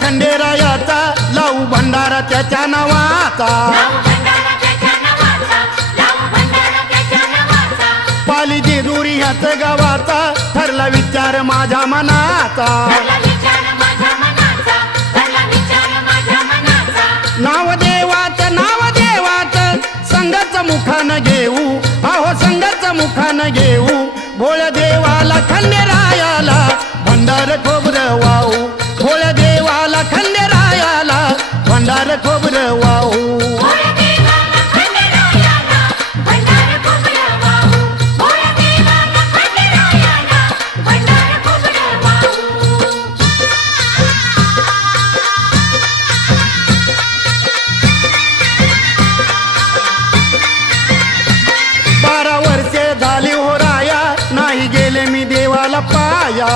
खंडेरायाचा लावू भंडारा त्याच्या नावाचा पाली जेजुरी ह्याच गावाचा ठरला विचार माझ्या मनाचा नाव देवाचं संघाचं मुखानं घेऊ अहो संघाचं मुखानं घेऊ भोळ्या देवाला खंडेरायाला भंडार खोबरं वाहू भोळ्या देवाला खंडेरायाला भंडार खोबरं वाहू झाली हो राया नाही गेले मी देवाला पाया